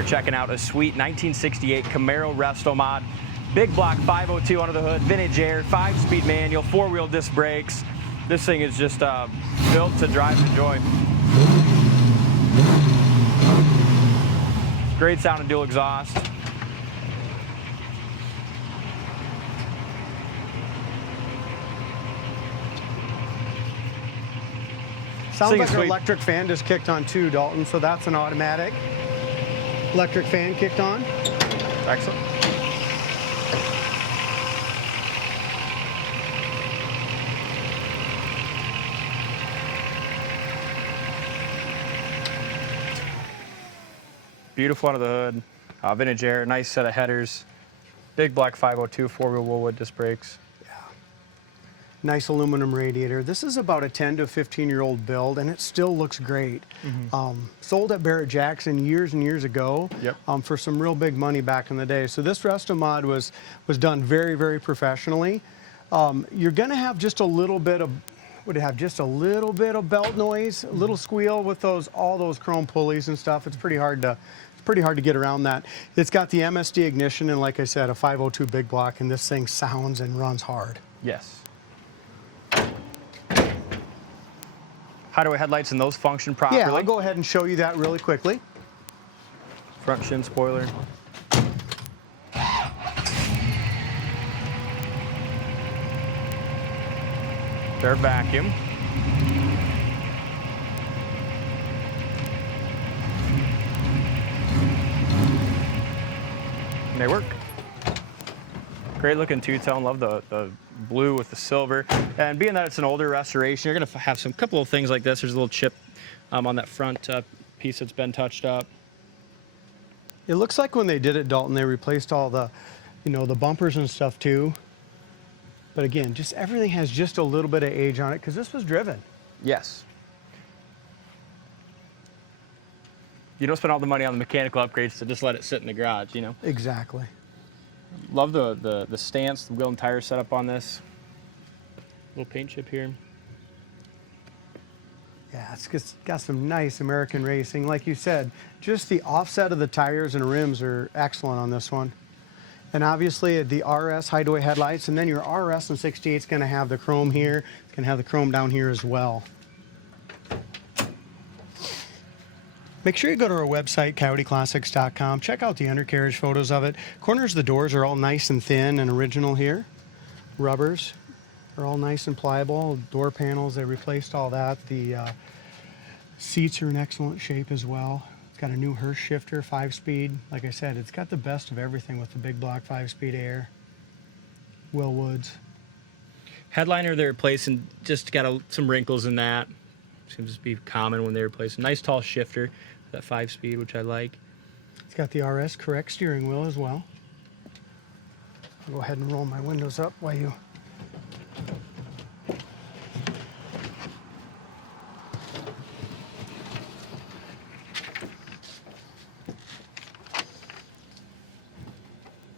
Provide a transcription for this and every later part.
are checking out a sweet 1968 Camaro Resto mod. Big block 502 under the hood, vintage air, 5-speed manual, 4-wheel disc brakes. This thing is just built to drive and enjoy. Great sound and dual exhaust. Sounds like our electric fan just kicked on too, Dalton, so that's an automatic. Electric fan kicked on. Excellent. Beautiful under the hood. Vintage air, nice set of headers. Big black 502 4-wheel Woolwood disc brakes. Nice aluminum radiator. This is about a 10 to 15-year-old build, and it still looks great. Sold at Barrett-Jackson years and years ago for some real big money back in the day. So this resto mod was done very, very professionally. You're going to have just a little bit of, would it have just a little bit of belt noise, a little squeal with all those chrome pulleys and stuff. It's pretty hard to get around that. It's got the MSD Ignition and, like I said, a 502 big block, and this thing sounds and runs hard. Yes. Hideaway headlights and those function properly. Yeah, I'll go ahead and show you that really quickly. Front shin spoiler. They're vacuum. And they work. Great looking two-tone. Love the blue with the silver. And being that it's an older restoration, you're going to have some couple of things like this. There's a little chip on that front piece that's been touched up. It looks like when they did it, Dalton, they replaced all the, the bumpers and stuff too. But again, just everything has just a little bit of age on it because this was driven. Yes. You don't spend all the money on the mechanical upgrades to just let it sit in the garage, Exactly. Love the stance, the wheel and tire setup on this. Little paint chip here. Yeah, it's got some nice American racing. Like you said, just the offset of the tires and rims are excellent on this one. And obviously the RS Hideaway headlights, and then your RS in 68 is going to have the chrome here. It's going to have the chrome down here as well. Make sure you go to our website, coyoteclassics.com. Check out the undercarriage photos of it. Corners of the doors are all nice and thin and original here. Rubbers are all nice and pliable. Door panels, they replaced all that. The seats are in excellent shape as well. It's got a new Hurst shifter, 5-speed. Like I said, it's got the best of everything with the big block 5-speed air. Willwoods. Headliner they're replacing, just got some wrinkles in that. Seems to be common when they replace a nice tall shifter, that 5-speed, which I like. It's got the RS correct steering wheel as well. I'll go ahead and roll my windows up while you...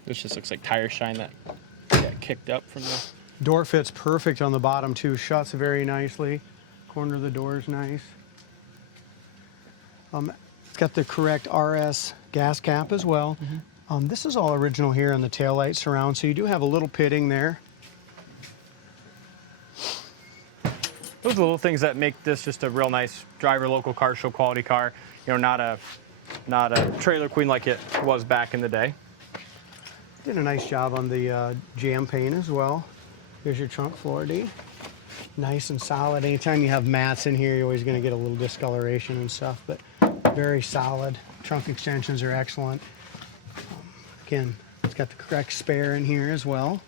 This just looks like tire shine that got kicked up from the... Door fits perfect on the bottom too, shuts very nicely. Corner of the door is nice. It's got the correct RS gas cap as well. This is all original here on the taillight surround, so you do have a little pitting there. Those are the little things that make this just a real nice driver, local car show quality car. Not a trailer queen like it was back in the day. Did a nice job on the jam pane as well. Here's your trunk floor, D. Nice and solid. Anytime you have mats in here, you're always going to get a little discoloration and stuff, but very solid. Trunk extensions are excellent. Again, it's got the correct spare in here as well.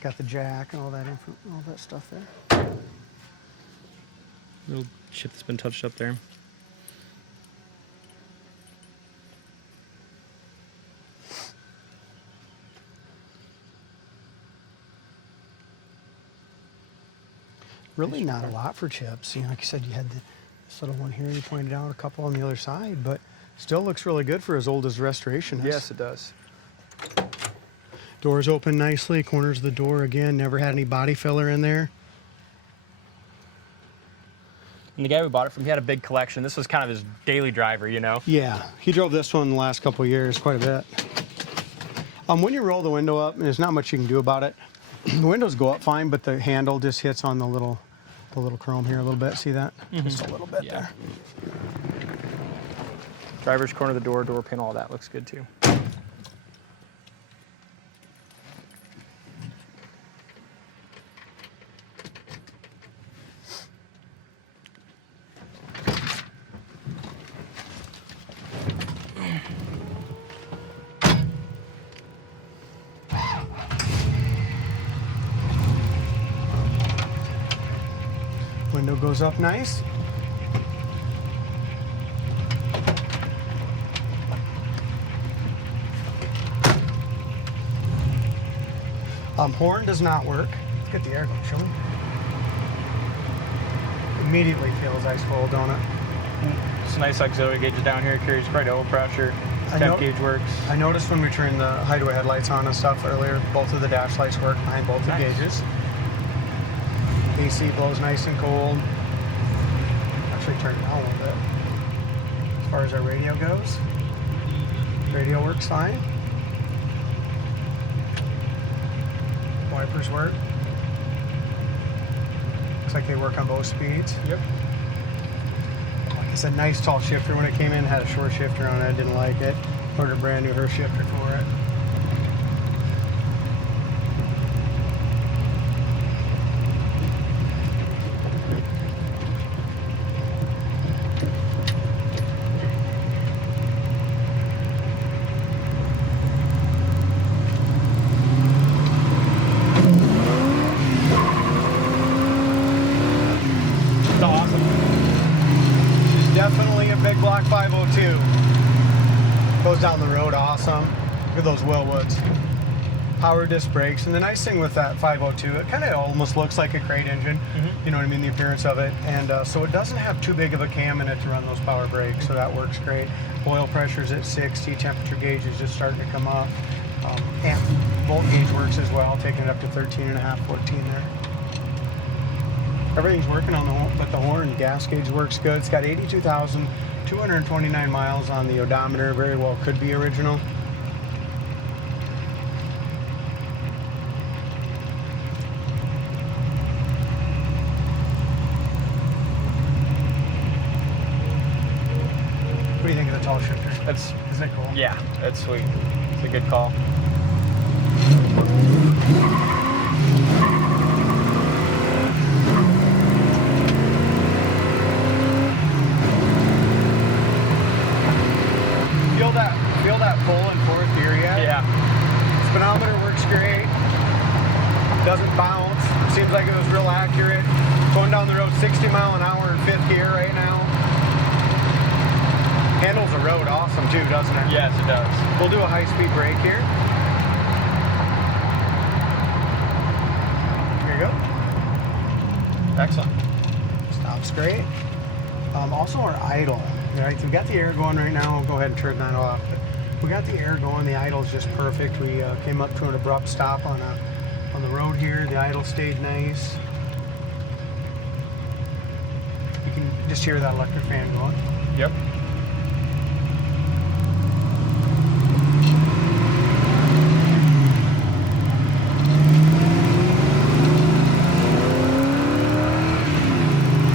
Got the jack and all that stuff there. Little chip that's been touched up there. Really not a lot for chips. Like you said, you had this little one here, you pointed out a couple on the other side, but still looks really good for as old as restoration is. Yes, it does. Doors open nicely, corners of the door, again, never had any body filler in there. And the guy we bought it from, he had a big collection. This was kind of his daily driver, you know? Yeah, he drove this one the last couple of years quite a bit. When you roll the window up, and there's not much you can do about it, the windows go up fine, but the handle just hits on the little chrome here a little bit. See that? Just a little bit there. Driver's corner of the door pin, all that looks good too. Window goes up nice. Horn does not work. Let's get the air going, shall we? Immediately feels ice cold, don't it? It's nice auxiliary gauges down here. Carries quite oil pressure. Temp gauge works. I noticed when we turned the hideaway headlights on and stuff earlier, both of the dash lights work behind both the gauges. AC blows nice and cold. Actually turn it down a little bit. As far as our radio goes, radio works fine. Wipers work. Looks like they work on both speeds. Yep. Like I said, nice tall shifter. When it came in, had a short shifter on it. I didn't like it. Ordered a brand new Hurst shifter for it. Definitely a big block 502. Goes down the road awesome. Look at those Willwoods. Power disc brakes. And the nice thing with that 502, it kind of almost looks like a crate engine. You know what I mean? The appearance of it. And so it doesn't have too big of a cam in it to run those power brakes. So that works great. Oil pressure's at 60. Temperature gauge is just starting to come up. And volt gauge works as well, taking it up to 13.5, 14 there. Everything's working on the horn, but the horn gas gauge works good. It's got 82,229 miles on the odometer. Very well could be original. What do you think of the tall shifter? Isn't it cool? Yeah, that's sweet. It's a good call. Feel that pull and forth here yet? Yeah. Speedometer works great. Doesn't bounce. Seems like it was real accurate. Going down the road 60 mile an hour in fifth gear right now. Handles the road awesome too, doesn't it? Yes, it does. We'll do a high-speed brake here. Here you go. Excellent. Stops great. Also our idle. Right, so we got the air going right now. I'll go ahead and turn that off. But we got the air going. The idle's just perfect. We came up to an abrupt stop on the road here. The idle stayed nice. You can just hear that electric fan going. Yep.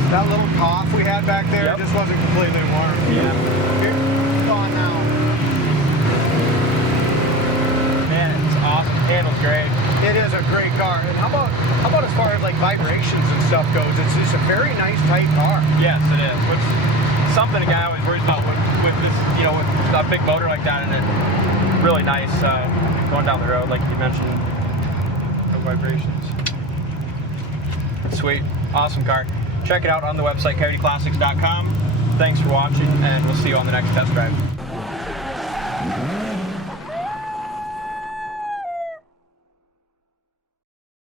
That little cough we had back there just wasn't completely warm. Yeah. Here, it's on now. Man, it's awesome. Handles great. It is a great car. And how about as far as like vibrations and stuff goes? It's just a very nice, tight car. Yes, it is. Which is something a guy always worries about with this, you know, with a big motor like that, and it really nice going down the road, like you mentioned. No vibrations. Sweet. Awesome car. Check it out on the website, coyoteclassics.com. Thanks for watching, and we'll see you on the next test drive.